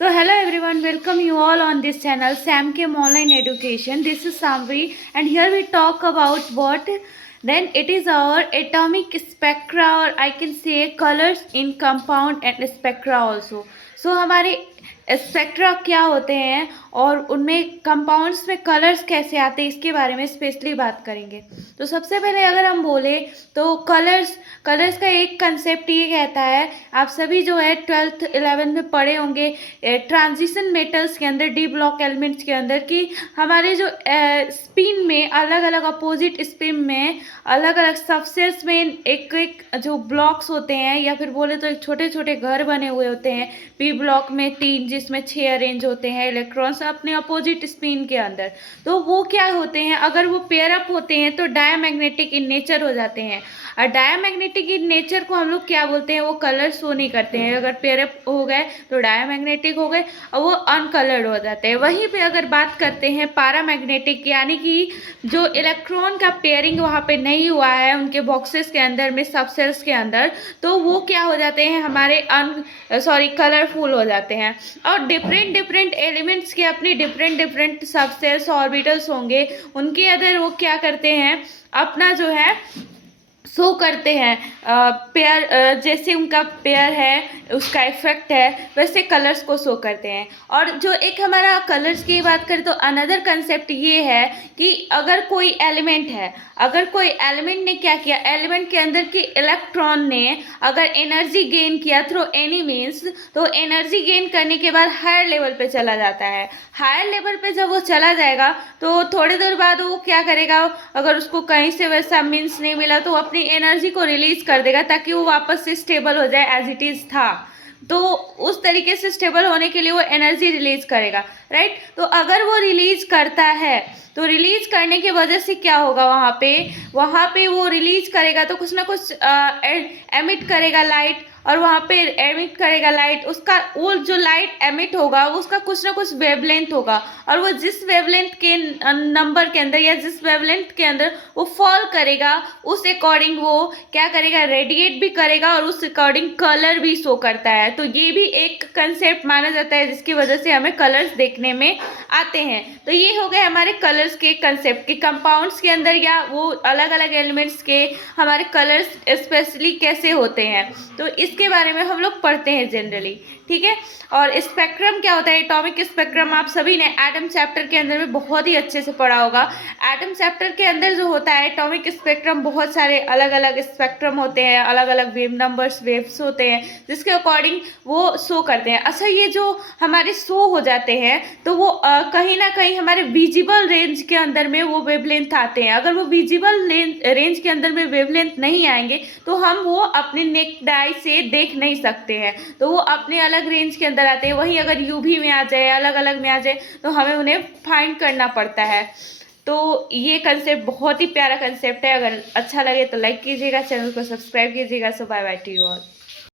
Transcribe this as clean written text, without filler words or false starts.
So hello everyone, welcome you all on this channel Samchem Online Education. This is Samvi and here we talk about what then it is our atomic spectra or I can say colors in compound and spectra also. So हमारे spectra क्या होते हैं और उनमें compounds में colours कैसे आते हैं इसके बारे में स्पेशली बात करेंगे। तो सबसे पहले अगर हम बोले तो कलर्स का एक कंसेप्ट ये कहता है, आप सभी जो है 12th 11th में पढ़े होंगे ट्रांजिशन मेटल्स के अंदर डी ब्लॉक एलिमेंट्स के अंदर कि हमारे जो स्पिन में अलग अलग अपोजिट स्पिन में अलग अलग सबसेट्स में एक एक जो ब्लॉक्स होते हैं या फिर बोले तो एक छोटे छोटे घर बने हुए होते हैं पी ब्लॉक में 3 जिसमें 6 अरेंज होते हैं इलेक्ट्रॉन्स अपने अपोजिट स्पिन के अंदर। तो वो क्या होते हैं, अगर वो पेयर अप होते हैं तो डायमैग्नेटिक इन नेचर हो जाते हैं। और डायमैग्नेटिक इन नेचर को हम लोग क्या बोलते हैं, वो कलर शो नहीं करते हैं। अगर पेयर अप हो गए तो डायमैग्नेटिक हो गए और वो अनकलर्ड हो जाते हैं। वहीं पे अगर बात करते हैं पैरामैग्नेटिक, यानी कि जो इलेक्ट्रॉन का पेयरिंग वहाँ पे नहीं हुआ है उनके बॉक्सेस के अंदर में सबसेल्स के अंदर, तो वो क्या हो जाते हैं हमारे कलरफुल हो जाते हैं। और डिफरेंट डिफरेंट एलिमेंट्स के अपनी डिफरेंट डिफरेंट सबसेल्स ऑर्बिटल्स होंगे, उनके अंदर वो क्या करते हैं अपना जो है शो करते हैं पेयर, जैसे उनका पेयर है उसका इफेक्ट है वैसे कलर्स को शो करते हैं। और जो एक हमारा कलर्स की बात करें तो अनदर कंसेप्ट ये है कि अगर कोई एलिमेंट है, अगर कोई एलिमेंट ने क्या किया, एलिमेंट के अंदर की इलेक्ट्रॉन ने अगर एनर्जी गेन किया थ्रू एनी मीन्स, तो एनर्जी गेन करने के बाद हायर लेवल पे चला जाता है। हायर लेवल पे जब वो चला जाएगा तो थोड़ी देर बाद वो क्या करेगा, अगर उसको कहीं से वैसा मीन्स नहीं मिला तो अपनी एनर्जी को रिलीज कर देगा ताकि वो वापस से स्टेबल हो जाए एज इट इज़ था। तो उस तरीके से स्टेबल होने के लिए वो एनर्जी रिलीज करेगा, राइट। तो अगर वो रिलीज करता है तो रिलीज करने की वजह से क्या होगा, वहाँ पे वो रिलीज करेगा तो कुछ ना कुछ एमिट करेगा लाइट, और वहाँ पे एमिट करेगा लाइट, उसका वो जो लाइट एमिट होगा उसका कुछ ना कुछ वेवलेंथ होगा, और वो जिस वेवलेंथ के नंबर के अंदर या जिस वेवलेंथ के अंदर वो फॉल करेगा उस अकॉर्डिंग वो क्या करेगा, रेडिएट भी करेगा और उस अकॉर्डिंग कलर भी शो करता है। तो ये भी एक कंसेप्ट माना जाता है जिसकी वजह से हमें कलर्स देखने में आते हैं। तो ये हो गए हमारे कलर्स के कंसेप्ट के कंपाउंड्स के अंदर या वो अलग अलग एलिमेंट्स के हमारे कलर्स स्पेशली कैसे होते हैं, तो इसके बारे में हम लोग पढ़ते हैं जनरली, ठीक है। और स्पेक्ट्रम क्या होता है, एटॉमिक स्पेक्ट्रम आप सभी ने एटम चैप्टर के अंदर में बहुत ही अच्छे से पढ़ा होगा। एटम चैप्टर के अंदर जो होता है एटॉमिक स्पेक्ट्रम, बहुत सारे अलग अलग स्पेक्ट्रम होते हैं, अलग अलग वेव नंबर्स वेव्स होते हैं जिसके अकॉर्डिंग वो शो करते हैं। अच्छा, ये जो हमारे शो हो जाते हैं तो वो कहीं ना कहीं हमारे विजिबल रेंज के अंदर में वो वेवलेंथ आते हैं। अगर वो विजिबल रेंज के अंदर में वेवलेंथ नहीं आएंगे तो हम वो अपने नेक्ड आई से देख नहीं सकते हैं, तो वो अपने अलग रेंज के अंदर आते हैं। वहीं अगर यूवी में आ जाए, अलग अलग में आ जाए, तो हमें उन्हें फाइंड करना पड़ता है। तो ये कंसेप्ट बहुत ही प्यारा कंसेप्ट है। अगर अच्छा लगे तो लाइक कीजिएगा, चैनल को सब्सक्राइब कीजिएगा। So bye bye to you all.